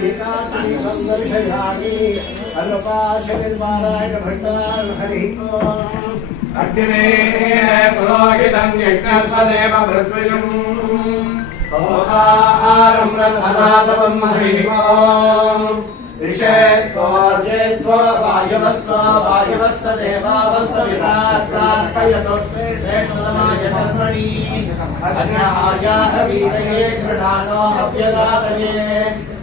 दर्शयामि भट्टान् हरिः अग्निमे पुरोहितं यज्ञस्वदेव मृत्युजम् ओकारं रथनादवं हरिः ॐ वायवस्व वायवस्व देवावस्व विराट् कर्मणि अग्नहायाः वीतये गृणानो अभ्यदातये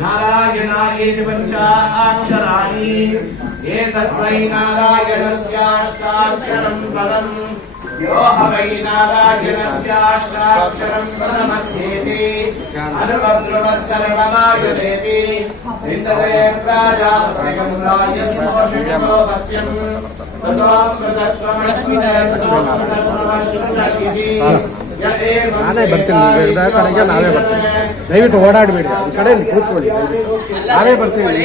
नारायणायेति पञ्चाक्षराणि एतद्वै नारायणस्याष्टाक्षरम् पदम् यो ह वै नारायणस्याष्टाक्षरम् पदमध्येति अनुपद्रवः सर्वमायुधेति विन्दते प्राजापत्यम् राजस्मोषणो पत्यम् ततो ನಾನೇ ಬರ್ತೀನಿ ಬೇಕಾದ್ರೆ ನಾವೇ ಬರ್ತೀನಿ ದಯವಿಟ್ಟು ಓಡಾಡಬೇಡಿ ಈ ಕಡೆ ಇಲ್ಲಿ ಕೂತ್ಕೊಳ್ಳಿ ದಯವಿಟ್ಟು. ನಾವೇ ಬರ್ತೀವಿ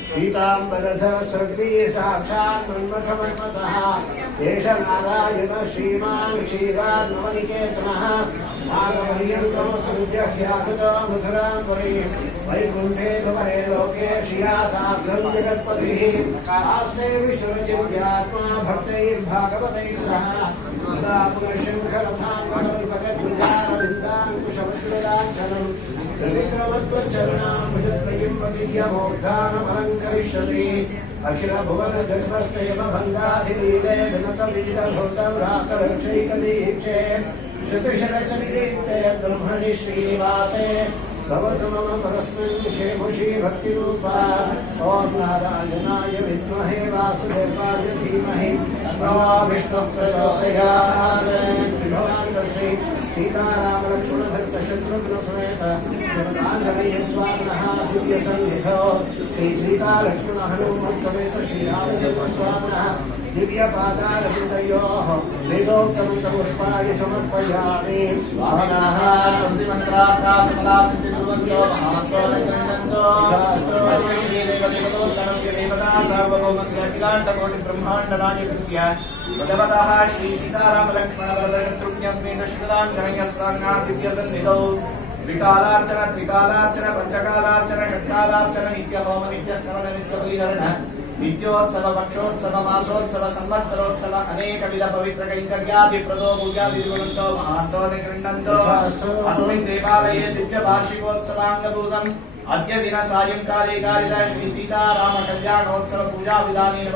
पीताम्बरधरसर्गी साक्षात् मन्मथमन्मथः एष नारायण श्रीमान् क्षीरान्नवनिकेतनः नागपर्यन्तमसंज्ञह्याकृतो मथुरां पुरी वैकुण्ठे धुमरे लोके श्रिया सार्धं जगत्पतिः। आस्ते विश्वजिव्यात्मा भक्तैर्भागवतैः सह। सदा पुनशङ्खरथां भगवल्पकद्विजारविन्दाङ्कुशवद्विराञ्चलम् त्रिविक्रमत्वचरणां भजत्रयं पतिज्यमोद्धानमलङ्करिष्यति अखिल भुवन जन्मस्तेव भङ्गाधिलीले विनतविजलभूतव्रातरक्षैकदीक्षे ब्रह्मणि मम परस्मिन् क्षेमुषी भक्तिरूपा। ॐ नारायणाय विद्महे वासुदेवाय धीमहि। भगवान् సీతారామలక్ష్మణభక్తశత్రుఘ్నసమేత జగదాంధరయ్యస్వామినభ్య సన్నిధో శ్రీ సీతాలక్ష్మణ హనుమత్సమేత శ్రీరామచంద్రస్వామిన దివ్యపాదాలకృతయో వేదోక్తమితపుష్పాయ సమర్పయామి. స్వాహనాः స్వస్తి మంత్రార్థా సమలా సిద్ధికుర్వంతో మహాత్మో देवता सार्वभौमस्य अखिलाण्डकोटिब्रह्माण्डनायकस्य भगवतः श्री सीतारामलक्ष्मणवरदशत्रुघ्नस्मेत श्रीदाञ्जनयस्वामिनः दिव्यसन्निधौ त्रिकालार्चन त्रिकालार्चन पञ्चकालार्चन षट्कालार्चन नित्यहोम नित्यस्मरण नित्यबलिहरण नित्योत्सव पक्षोत्सव मासोत्सव संवत्सरोत्सव अनेकविध पवित्र अद्य दिन सायङ्काले कारित श्री सीताराम कल्याणोत्सव पूजा विधानेन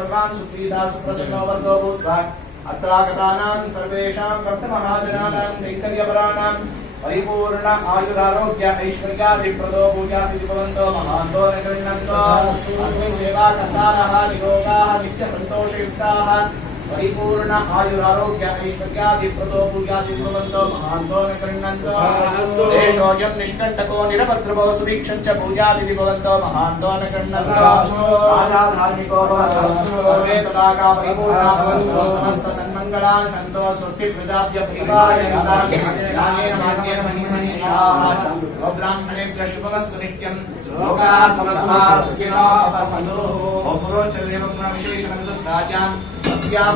सुप्रसन्नो वर्गो भूत्वा अत्रागतानां सर्वेषां भक्तमहाजनानां कैङ्कर्यपराणां परिपूर्ण आयुरारोग्य भवन्तो महान्तो अस्मिन् सेवाकर्तारः निरोगाः, नित्यसन्तोषयुक्ताः। परिपूर्ण आयुरारोग्य ऐश्वर्यादिप्रदो पूजाति भवन्तो महान्तो निगृह्णन्तो देशोऽयं निष्कण्टको निरपत्रभो च महान्तो सर्वे तदाका परिपूर्णा भवन्तु। समस्त सन्मङ्गलानि सन्तो स्वस्ति प्रजाभ्य परिवारेण नागेन मार्गेण महिमनीषाः ब्राह्मणेभ्यः शुभमस्तु नित्यम्। लोकाः समस्ता सुखिनो भवन्तु ॐ पुरोचदेवं विशेषणं सुस्राज्याम् अस्यां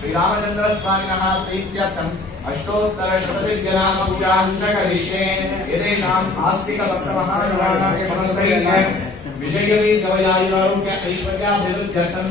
श्रीरामचंद्र स्वामिनः अष्टोत्तर शतविद्यनाम पूजां च करिष्ये यदेषाम् आस्तिक भक्तमहानुभावाः विजयवी गवयायुरारोग्य ऐश्वर्याभिवृद्ध्यर्थम्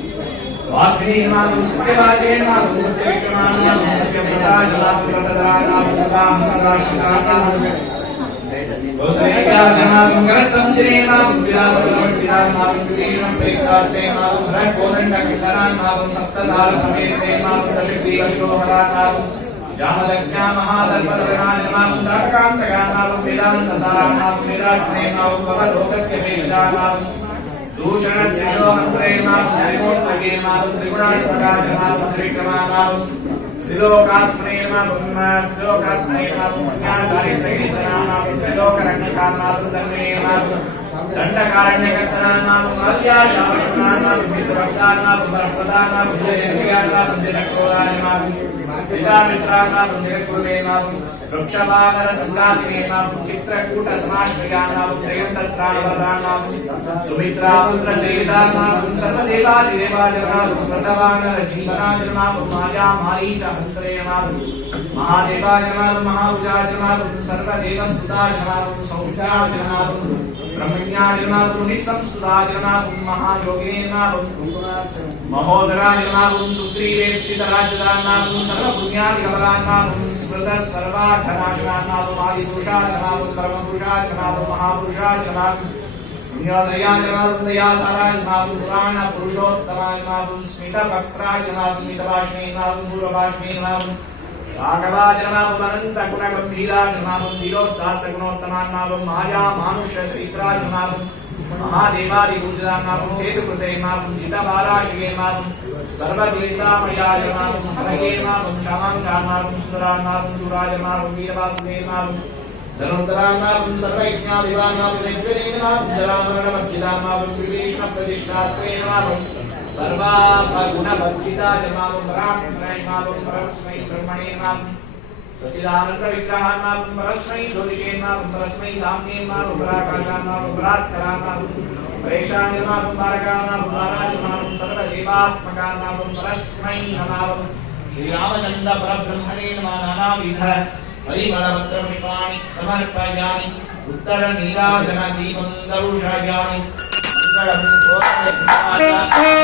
सत्यवाचेमावं सत्यविक्रमान्मावं सत्यव्रताजमावं व्रतदानावं सदाहं कौसल्याजमावं करत्तं श्रीमावं विरावतं विरामावं विभीषणं प्रेतात्तेमावं हरकोदण्डकिन्नरान्मावं सप्तधारप्रमेतेमावं दशग्रीवशोभरान्मावं जामलज्ञा महादर्पदर्णाजमावं दाटकान्तकान्मावं वेदान्तसारान्मावं वेदाग्नेमावं भवलोकस्य దూషణ దండకారణ్యకర్తనామాలు మర్యాశాస్త్రానామాలు మిత్రవక్తానామాలు బర్పదానామాలు జయంతిగానామాలు జనకోదానామాలు విధామిత్రానాం జగకులేనాం వృక్షవానర సందాతినేనాం చిత్రకూట సమాశ్రయానాం జయంతత్రాణవదానాం సుమిత్రాపుత్ర సేదానాం సర్వదేవాది దేవాజనాం వృందవానర జీవనాజనాం మాయా ब्रह्मण्याजनां निःसंस्तुताजनां महायोगिनेनां महोदराजनागुं सुग्रीवेक्षितराजदानागुं सर्वपुण्यादिकमलानागुं स्मृतः सर्वाघनाजनागुं आदिपुरुषाजनागुं परमपुरुषाजनागुं महापुरुषाजनागुं पुण्योदयाजनागुं दयासाराजनागुं पुराणपुरुषोत्तमाजनागुं स्मितवक्त्राजनागुं मितभाषणेनागुं पूर्वभाषणेनागुं राघवाजनागुं अनन्तगुणगम्भीराजनागुं वीरोद्धात्तगुणोत्तमान्नागुं माया मानुष्यचरित्राजनागुं महादेवादिपूजितानागुं सेतुकृतेनागुं जितबालाशिकेनागुं सर्वदेवतामयाजनागुं हरयेनागुं क्षमाङ्गानागुं सुन्दरानागुं सुराजनागुं वीरवासुदेनागुं धनुन्तरानागुं सर्वयज्ञादिवानागुं नैवेदेनागुं जरामरणवज्जितानागुं विभीषणप्रतिष्ठात्रेनागुं सर्वापगुणवर्जिताजनागुं ब्राह्मणेनागुं परस्मै ब्रह्मणेनागुं सच्चिदानंद विग्रहानां परस्मै ज्योतिषेनां परस्मै धाम्नेनां पराकाशानां परात्परानां प्रेषानां मार्गानां महाराजनां सर्वदेवात्मकानां परस्मै नमामः श्रीरामचन्द्र परब्रह्मणे नमः नानाविध परिमलपत्रपुष्पाणि समर्पयामि। उत्तरनीराजनदीपं दरुषयामि। मङ्गलं